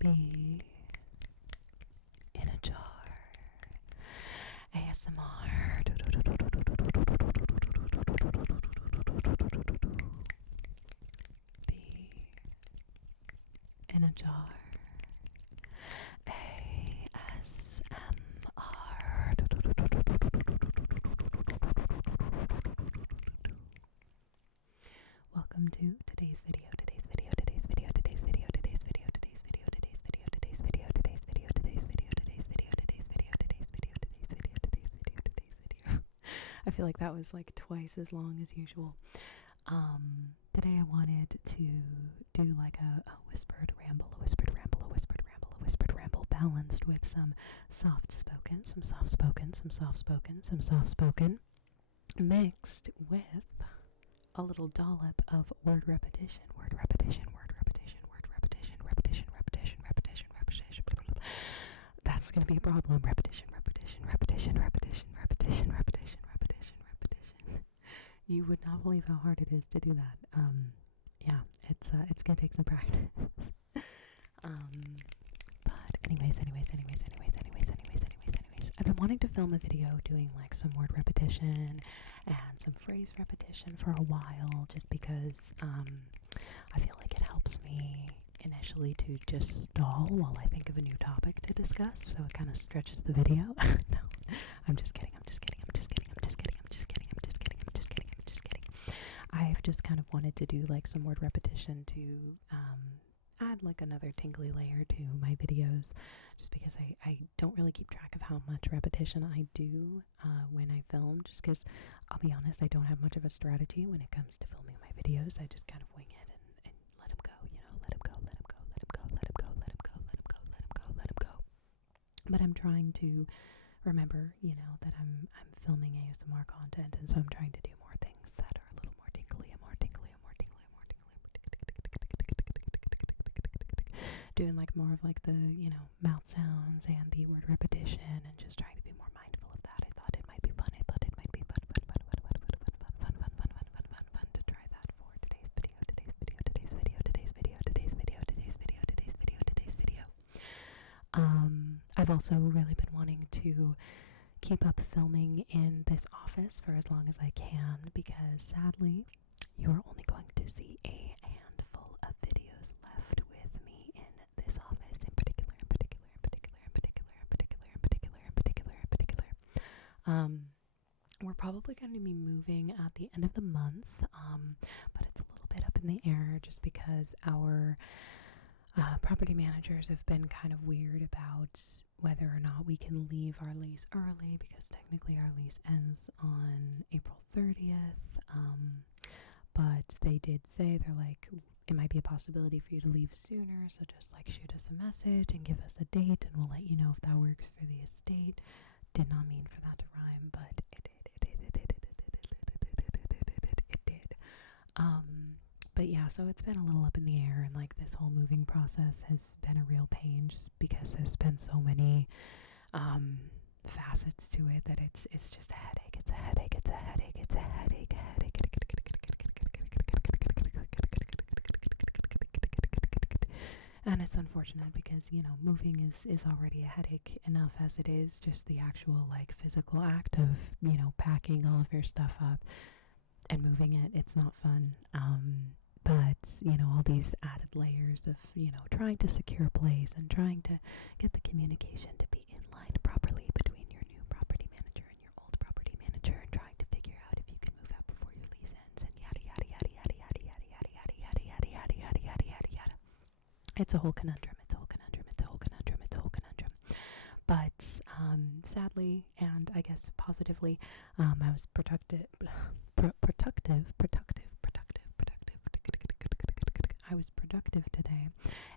be in a jar. ASMR. Be in a jar. ASMR. Welcome to today's video. I feel like that was like twice as long as usual. Today I wanted to do like a whispered ramble, balanced with some soft spoken, mixed with a little dollop of word repetition. That's going to be a problem. Repetition. You would not believe how hard it is to do that. Yeah, it's going to take some practice. But anyways, I've been wanting to film a video doing like some word repetition and some phrase repetition for a while, just because I feel like it helps me initially to just stall while I think of a new topic to discuss, so it kind of stretches the video. No, I'm just kidding. I've just kind of wanted to do like some word repetition to add like another tingly layer to my videos, just because I don't really keep track of how much repetition I do when I film, just because I'll be honest, I don't have much of a strategy when it comes to filming my videos. I just kind of wing it and let them go, let them go. But I'm trying to remember, that I'm filming ASMR content, and so I'm trying to do more things that are a little more tingly, doing like more of like the, mouth sounds and the word repetition, and just trying to be more mindful of that. I thought it might be fun. To try that for today's video. I've also really been wanting to keep up filming in this office for as long as I can, because sadly, you are only going to see a handful of videos left with me in this office in particular. We're probably going to be moving at the end of the month, but it's a little bit up in the air, just because our property managers have been kind of weird about whether or not we can leave our lease early, because technically our lease ends on April 30th. But they did say, they're like, it might be a possibility for you to leave sooner, so just like shoot us a message and give us a date, and we'll let you know if that works for the estate. Did not mean for that to rhyme, but it did. But yeah, so it's been a little up in the air, and like this whole moving process has been a real pain, just because there's been so many facets to it that it's just a headache. And it's unfortunate because, moving is already a headache enough as it is. Just the actual like physical act of, packing all of your stuff up and moving it, it's not fun. But, all these added layers of, trying to secure a place and trying to get the communication to be in line properly between your new property manager and your old property manager, and trying to figure out if you can move out before your lease ends, and yada. It's a whole conundrum. But sadly, and I guess positively, I was productive. I was productive today,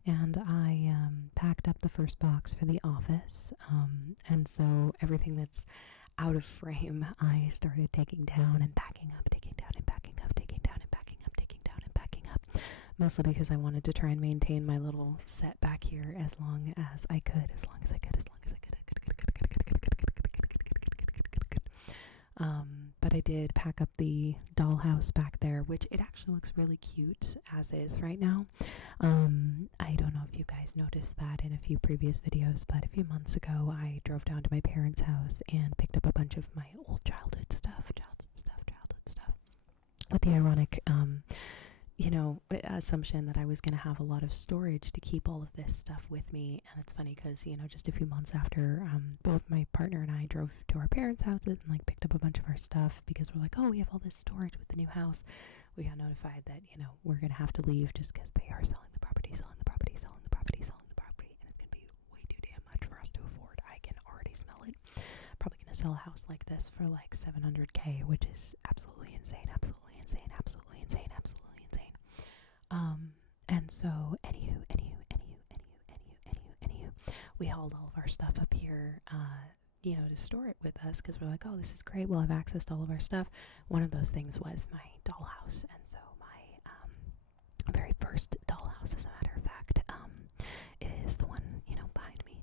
and I packed up the first box for the office, and so everything that's out of frame I started taking down and packing up, mostly because I wanted to try and maintain my little set back here as long as I could. But but I did pack up the dollhouse back there, which it actually looks really cute as is right now. I don't know if you guys noticed that in a few previous videos, but a few months ago I drove down to my parents' house and picked up a bunch of my old childhood stuff, with the ironic assumption that I was going to have a lot of storage to keep all of this stuff with me. And it's funny because, just a few months after, both my partner and I drove to our parents' houses and like picked up a bunch of our stuff because we're like, oh, we have all this storage with the new house. We got notified that, we're going to have to leave just because they are selling the property, and it's going to be way too damn much for us to afford. I can already smell it. Probably going to sell a house like this for like $700K, which is absolutely insane. And so, anywho, we hauled all of our stuff up here, to store it with us because we're like, oh, this is great. We'll have access to all of our stuff. One of those things was my dollhouse, and so my very first dollhouse, as a matter of fact, is the one behind me.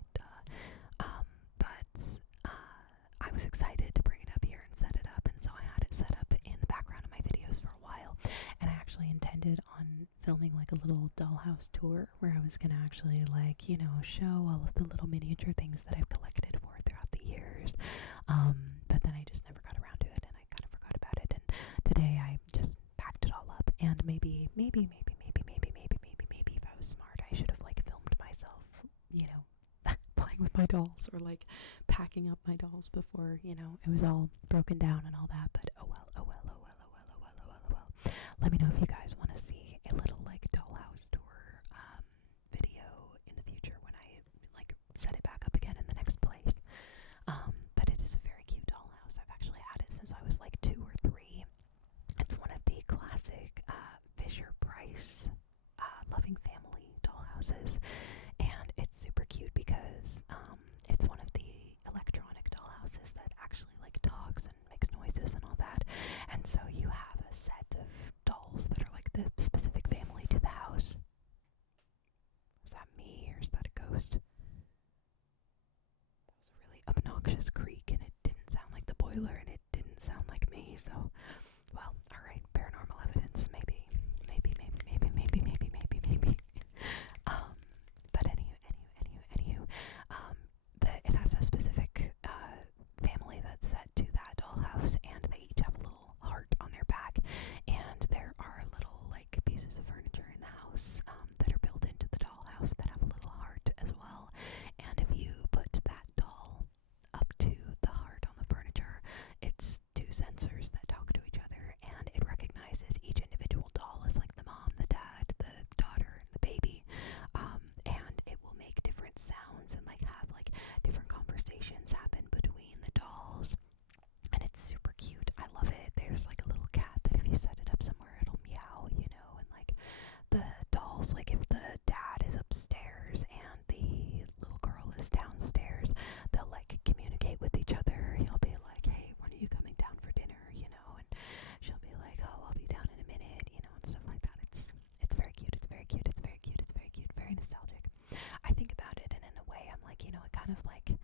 But I was excited to bring it up here and set it up, and so I had it set up in the background of my videos for a while. And I actually intended on filming like a little dollhouse tour where I was going to actually show all of the little miniature things that I've collected for throughout the years. But then I just never got around to it, and I kind of forgot about it. And today I just packed it all up, and maybe if I was smart, I should have like filmed myself, playing with my dolls or like packing up my dolls before, it was all broken down and all that. But oh well. Let me know if you guys want to see a little like dollhouse tour video in the future when I like set it back up again in the next place. But it is a very cute dollhouse. I've actually had it since I was like 2 or 3. It's one of the classic Fisher Price Loving Family dollhouses, and it's super cute because it's one of the electronic dollhouses that actually like talks and makes noises and all that. And so you have a set of dolls that are like the specific family to the house. Is that me or is that a ghost? That was a really obnoxious creak, and it didn't sound like the boiler, and it didn't sound like me. So, well, all right, paranormal evidence, maybe. But anywho, it has a specific family that's set to that dollhouse, and they each have a little heart on their back, and there are little like pieces of furniture in the house that are built into the dollhouse that have a little heart as well. And if you put that doll up to the heart on the furniture, it's 2 sensors that talk to each other, and it recognizes each individual doll as like the mom, the dad, the daughter, and the baby, and it will make different sounds and like have like different conversations happen between the dolls. And it's super cute. I love it. There's like a little cat that if you set it up somewhere, it'll meow, and like the dolls, like if the dad is upstairs and the little girl is downstairs, they'll like communicate with each other. He'll be like, hey, when are you coming down for dinner, and she'll be like, oh, I'll be down in a minute, and stuff like that. It's very cute. Very nostalgic. I think about it, and in a way I'm like, it kind of like,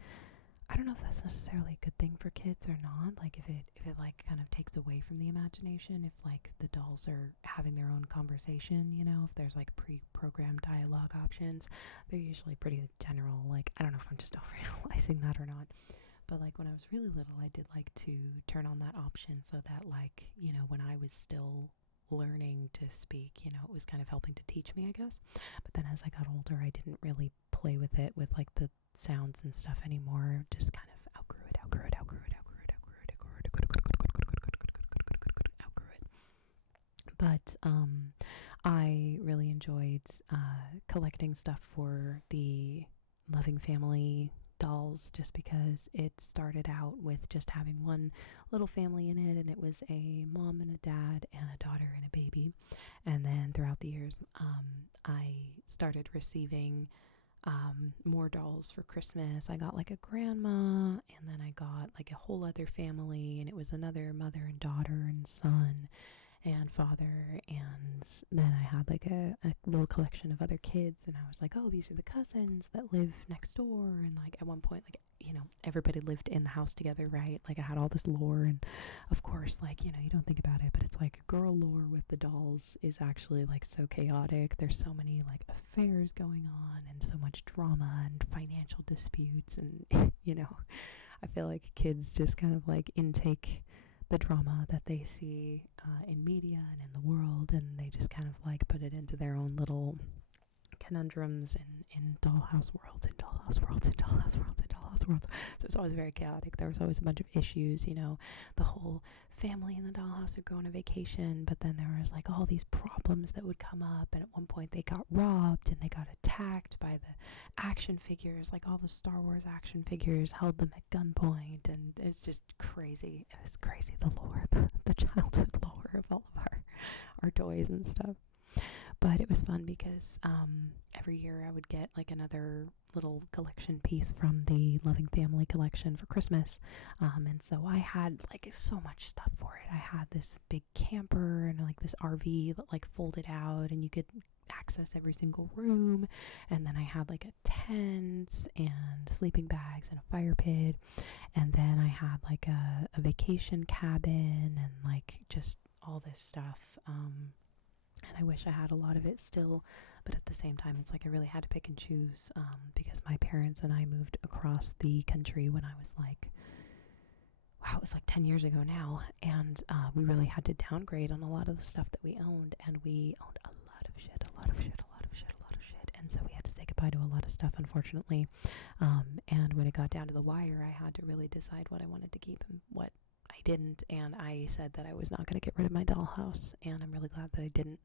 I don't know if that's necessarily a good thing for kids or not. Like if it like kind of takes away from the imagination, if like the dolls are having their own conversation, if there's like pre-programmed dialogue options, they're usually pretty general. Like, I don't know if I'm just overanalyzing that or not. But like when I was really little, I did like to turn on that option so that like, when I was still learning to speak, it was kind of helping to teach me, I guess. But then as I got older, I didn't really play with it with like the sounds and stuff anymore. Just kind of outgrew it. But I really enjoyed collecting stuff for the Loving Family dolls just because it started out with just having one little family in it, and it was a mom and a dad and a daughter and a baby. And then throughout the years, I started receiving more dolls for Christmas. I got like a grandma, and then I got like a whole other family, and it was another mother and daughter and son. and father, and then I had like a little collection of other kids, and I was like, oh, these are the cousins that live next door. And like at one point, like, everybody lived in the house together, right? Like I had all this lore, and of course, like, you don't think about it, but it's like girl lore with the dolls is actually like so chaotic. There's so many like affairs going on and so much drama and financial disputes, and I feel like kids just kind of like intake the drama that they see in media and in the world, and they just kind of like put it into their own little conundrums in dollhouse worlds, in dollhouse worlds, in dollhouse worlds, in dollhouse worlds. So it's always very chaotic. There was always a bunch of issues, the whole family in the dollhouse would go on a vacation, but then there was like all these problems that would come up, and at one point they got robbed and they got attacked by the action figures, like all the Star Wars action figures held them at gunpoint, and it's just crazy. It was crazy, the lore, the childhood lore of all of our toys and stuff. But it was fun because every year I would get like another little collection piece from the Loving Family collection for Christmas. And so I had like so much stuff for it. I had this big camper and like this RV that like folded out and you could access every single room. And then I had like a tent and sleeping bags and a fire pit. And then I had like a vacation cabin and like just all this stuff. And I wish I had a lot of it still, but at the same time, it's like I really had to pick and choose because my parents and I moved across the country when I was like, wow, it was like 10 years ago now, and we really had to downgrade on a lot of the stuff that we owned, and we owned a lot of shit, and so we had to say goodbye to a lot of stuff, unfortunately, and when it got down to the wire, I had to really decide what I wanted to keep and what I didn't, and I said that I was not going to get rid of my dollhouse, and I'm really glad that I didn't,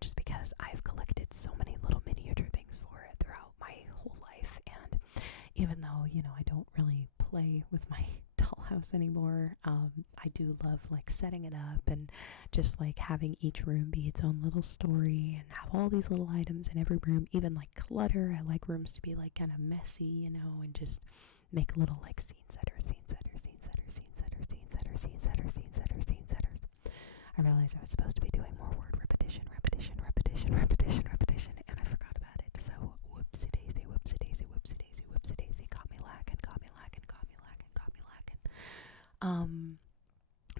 just because I've collected so many little miniature things for it throughout my whole life, and even though, I don't really play with my dollhouse anymore, I do love, like, setting it up and just, like, having each room be its own little story and have all these little items in every room, even, like, clutter. I like rooms to be, like, kind of messy, and just make little, like, scene setters. I realized I was supposed to be doing more word repetition, and I forgot about it. So whoopsie daisy. Caught me lacking.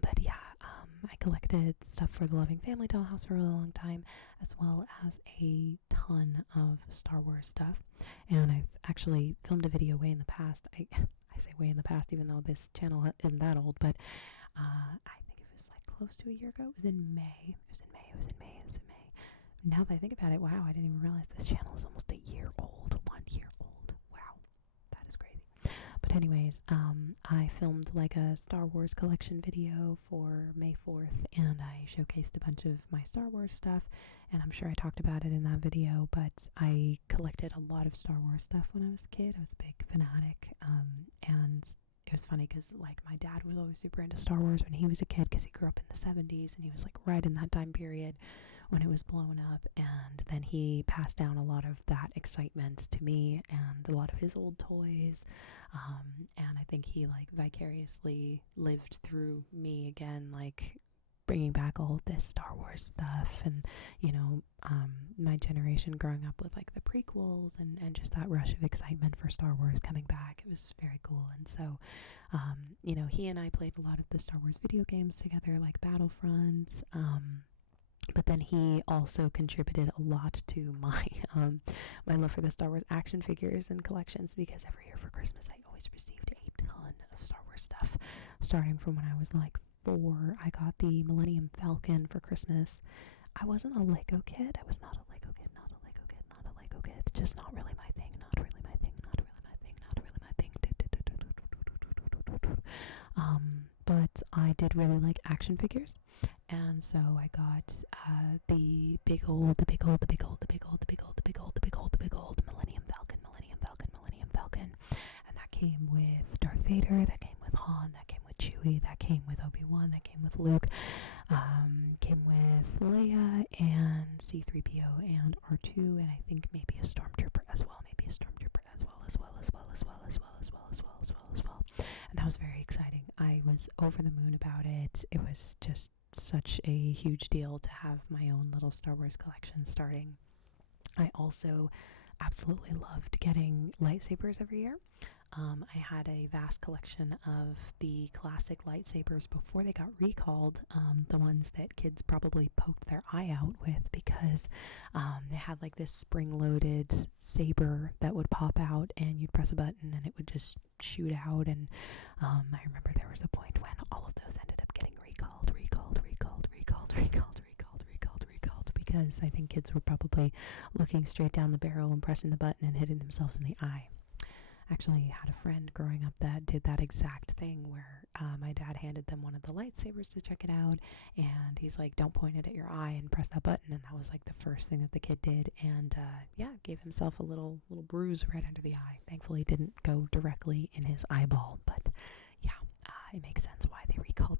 But yeah, I collected stuff for the Loving Family dollhouse for a really long time, as well as a ton of Star Wars stuff. And I've actually filmed a video way in the past. I say way in the past, even though this channel isn't that old, but I think it was like close to a year ago. It was in May. Now that I think about it, wow, I didn't even realize this channel is almost a year old. 1 year old. Wow, that is crazy. But anyways, I filmed like a Star Wars collection video for May 4th, and I showcased a bunch of my Star Wars stuff, and I'm sure I talked about it in that video, but I collected a lot of Star Wars stuff when I was a kid. I was a big fanatic, and it was funny because like my dad was always super into Star Wars when he was a kid because he grew up in the 70s, and he was like right in that time period when it was blowing up, and then he passed down a lot of that excitement to me and a lot of his old toys, and I think he like vicariously lived through me again, like bringing back all of this Star Wars stuff, and my generation growing up with like the prequels and just that rush of excitement for Star Wars coming back. It was very cool. And so he and I played a lot of the Star Wars video games together, like Battlefront, but then he also contributed a lot to my my love for the Star Wars action figures and collections, because every year for Christmas I always received a ton of Star Wars stuff, starting from when I was like 4. I got the Millennium Falcon for Christmas. I wasn't a Lego kid. I was not a Lego kid, not a Lego kid, not a Lego kid. Just not really my thing, not really my thing, not really my thing, not really my thing. But I did really like action figures, and so I got the big old Millennium Falcon, and that came with Darth Vader, that came with Han, that came with Chewie, that came with Obi-Wan, that came with Luke, came with Leia and C-3PO and R2, and I think maybe a Stormtrooper as well, and that was very exciting. I was over the moon about it. It was just such a huge deal to have my own little Star Wars collection starting. I also absolutely loved getting lightsabers every year. I had a vast collection of the classic lightsabers before they got recalled, the ones that kids probably poked their eye out with because they had like this spring-loaded saber that would pop out and you'd press a button and it would just shoot out. And I remember there was a point when all of those ended up getting recalled because I think kids were probably looking straight down the barrel and pressing the button and hitting themselves in the eye. Actually had a friend growing up that did that exact thing where my dad handed them one of the lightsabers to check it out, and he's like, don't point it at your eye and press that button. And that was like the first thing that the kid did, and gave himself a little bruise right under the eye. Thankfully it didn't go directly in his eyeball, but it makes sense why they recalled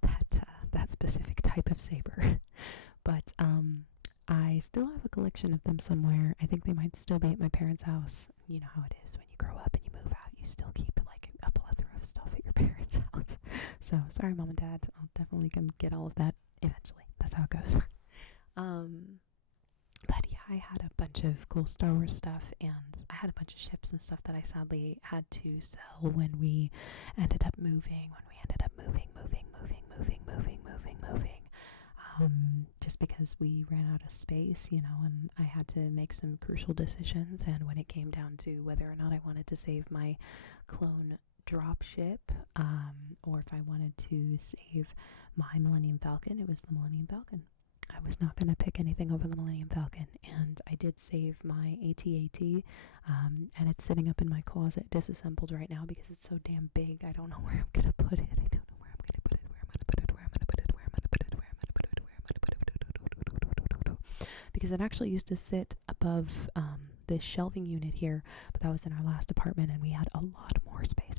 that specific type of saber. But I still have a collection of them somewhere. I think they might still be at my parents' house. You know how it is when you grow up and you move out, you still keep like a plethora of stuff at your parents' house. So sorry, Mom and Dad. I'll definitely come get all of that eventually. That's how it goes. But yeah, I had a bunch of cool Star Wars stuff, and I had a bunch of ships and stuff that I sadly had to sell when we ended up moving. Just because we ran out of space, and I had to make some crucial decisions. And when it came down to whether or not I wanted to save my clone dropship, or if I wanted to save my Millennium Falcon, it was the Millennium Falcon. I was not going to pick anything over the Millennium Falcon, and I did save my AT-AT, and it's sitting up in my closet disassembled right now because it's so damn big. I don't know where I'm going to put it. Because it actually used to sit above this shelving unit here, but that was in our last apartment, and we had a lot more space.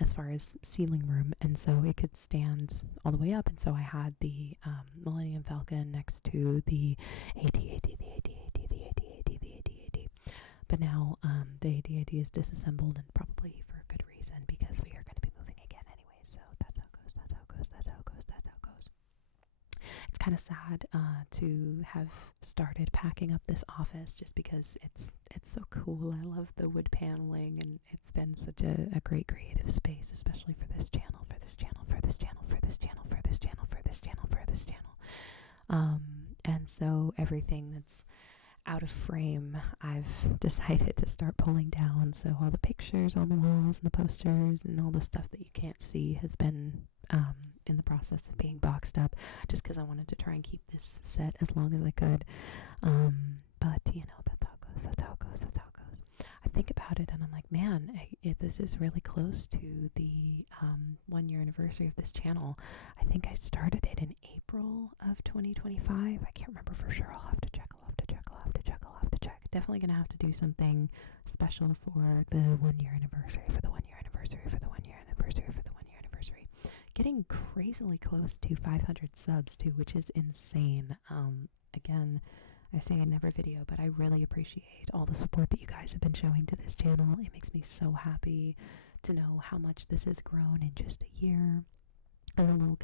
As far as ceiling room, and so it could stand all the way up. And so I had the Millennium Falcon next to the AT-AT. But now the AT-AT is disassembled, and probably for a good reason, because we are going to be moving again anyway. So that's how it goes. It's kind of sad to have started packing up this office just because it's so cool. I love the wood paneling, and it's been such a great creative space, especially for this channel. And so everything that's out of frame, I've decided to start pulling down. So all the pictures on the walls and the posters and all the stuff that you can't see has been in the process of being boxed up, just because I wanted to try and keep this set as long as I could. But that's how it goes. I think about it and I'm like, man, this is really close to the 1 year anniversary of this channel. I think I started it in April of 2025. I can't remember for sure. I'll have to check. Definitely gonna have to do something special for the 1 year anniversary, Getting crazily close to 500 subs too, which is insane. Again, I say in every video, but I really appreciate all the support that you guys have been showing to this channel. It makes me so happy to know how much this has grown in just a year. And the little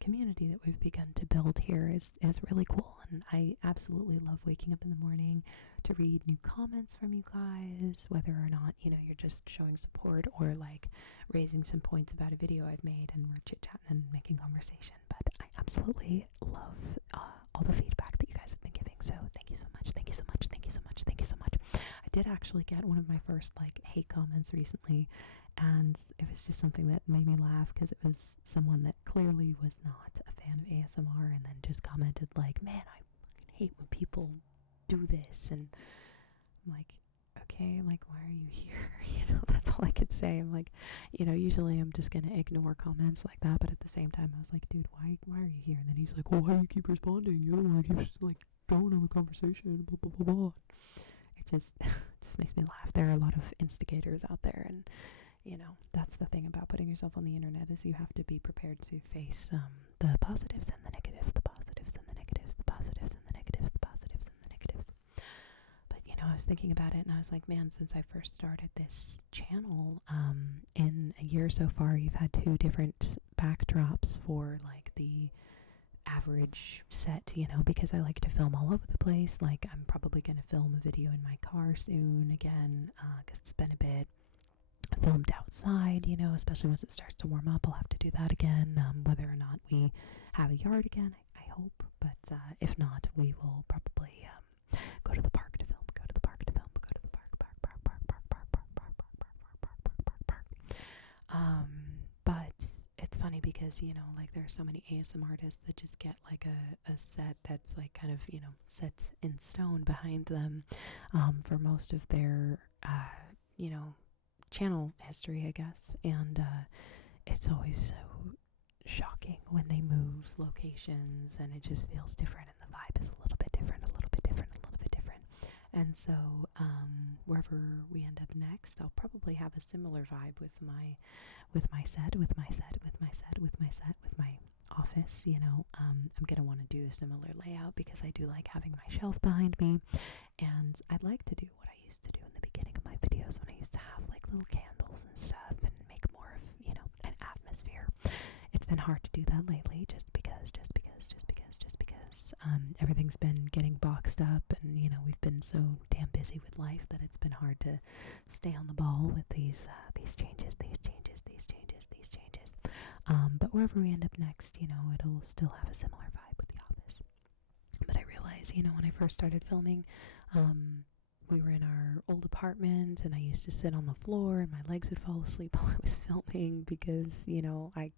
community that we've begun to build here is really cool. And I absolutely love waking up in the morning to read new comments from you guys, whether or not, you're just showing support or like raising some points about a video I've made, and we're chit-chatting and making conversation. But I absolutely love all the feedback that you guys have been giving. So thank you so much. I did actually get one of my first hate comments recently, and it was just something that made me laugh because it was someone that clearly was not a fan of ASMR, and then just commented like, man, I fucking hate when people do this. And I'm like, okay, why are you here? That's all I could say. I'm like, usually I'm just gonna ignore comments like that, but at the same time I was like, dude, why are you here? And then he's like, well, why do you keep responding? You don't want to keep just going on the conversation, blah blah blah blah. It just makes me laugh. There are a lot of instigators out there, and that's the thing about putting yourself on the internet, is you have to be prepared to face the positives and the negatives, But I was thinking about it, and I was like, man, since I first started this channel, in a year so far, you've had 2 different back backdrops for like the average set, you know, because I like to film all over the place. Like I'm probably going to film a video in my car soon again, because it's been a bit. Filmed outside, you know, especially once it starts to warm up. I'll have to do that again, whether or not we have a yard again, I hope. But if not, we will probably go to the park to film. Go to the park to film. Go to the park. But it's funny because, you know, like there are so many ASM artists that just get like a set that's like kind of, you know, set in stone behind them for most of their, you know, channel history, I guess. And it's always so shocking when they move locations, and it just feels different, and the vibe is a little bit different, a little bit different, a little bit different. And so wherever we end up next, I'll probably have a similar vibe with my office, you know. I'm gonna want to do a similar layout because I do like having my shelf behind me, and I'd like to do what I used to do in the beginning of my videos when I used to have like little candles and stuff and make more of, you know, an atmosphere. It's been hard to do that lately just because everything's been getting boxed up, and, you know, we've been so damn busy with life that it's been hard to stay on the ball with these changes. But wherever we end up next, you know, it'll still have a similar vibe with the office. But I realize, you know, when I first started filming, we were in our old apartment, and I used to sit on the floor and my legs would fall asleep while I was filming because, you know, I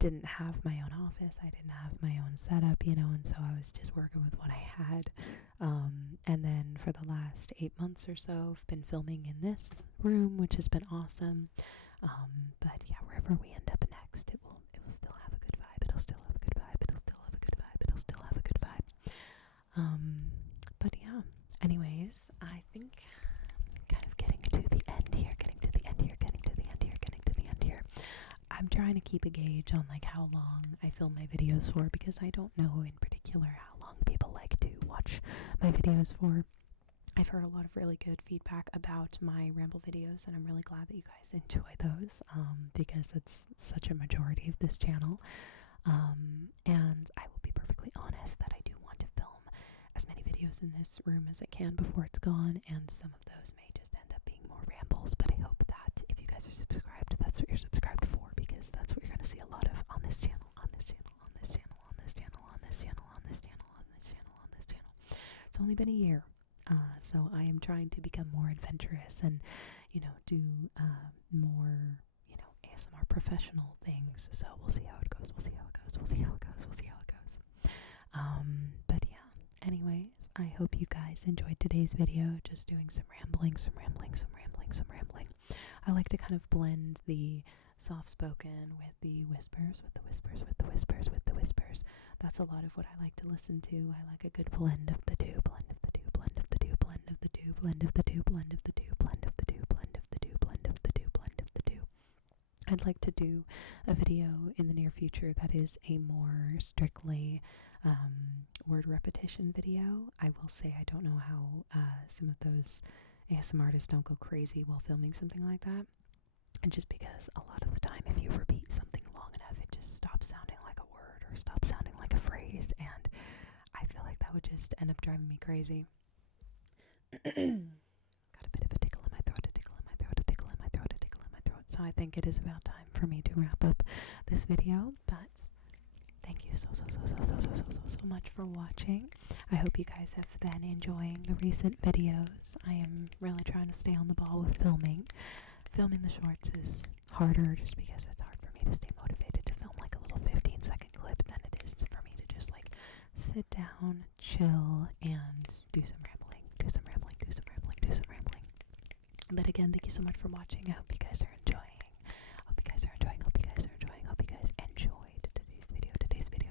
didn't have my own office. I didn't have my own setup, you know, and so I was just working with what I had. And then for the last 8 months or so, I've been filming in this room, which has been awesome. But yeah, wherever we end up next, it will still have a good vibe. It'll still have a good vibe. It'll still have a good vibe. It'll still have a good vibe. But yeah, anyways, I think kind of getting to the end here. I'm trying to keep a gauge on like how long I film my videos for, because I don't know in particular how long people like to watch my videos for. I've heard a lot of really good feedback about my ramble videos, and I'm really glad that you guys enjoy those, because it's such a majority of this channel. And I will be perfectly honest that I do want to film as many videos in this room as I can before it's gone, and some of those may just end up being more rambles, but I hope that if you guys are subscribed, that's what you're subscribed for, because that's what you're going to see a lot of on this channel, It's only been a year, so I am trying to become more adventurous and, you know, do more, you know, ASMR professional things. So we'll see how it goes. But yeah, anyways, I hope you guys enjoyed today's video. Just doing some rambling. I like to kind of blend the soft-spoken with the whispers, That's a lot of what I like to listen to. I like a good blend of the two. I'd like to do a video in the near future that is a more strictly word repetition video. I will say I don't know how some of those ASM artists don't go crazy while filming something like that. And just because a lot of the time, if you repeat something long enough, it just stops sounding like a word or stops sounding like a phrase, and I feel like that would just end up driving me crazy. Got a bit of a tickle in my throat, so I think it is about time for me to wrap up this video, but thank you so much for watching. I hope you guys have been enjoying the recent videos. I am really trying to stay on the ball with filming. Filming the shorts is harder just because it's hard for me to stay motivated to film like a little 15-second clip than it is for me to just like sit down, chill, and do some rambling. But again, thank you so much for watching. I hope you guys are enjoying. Hope you guys enjoyed today's video.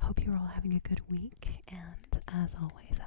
Hope you're all having a good week, and as always,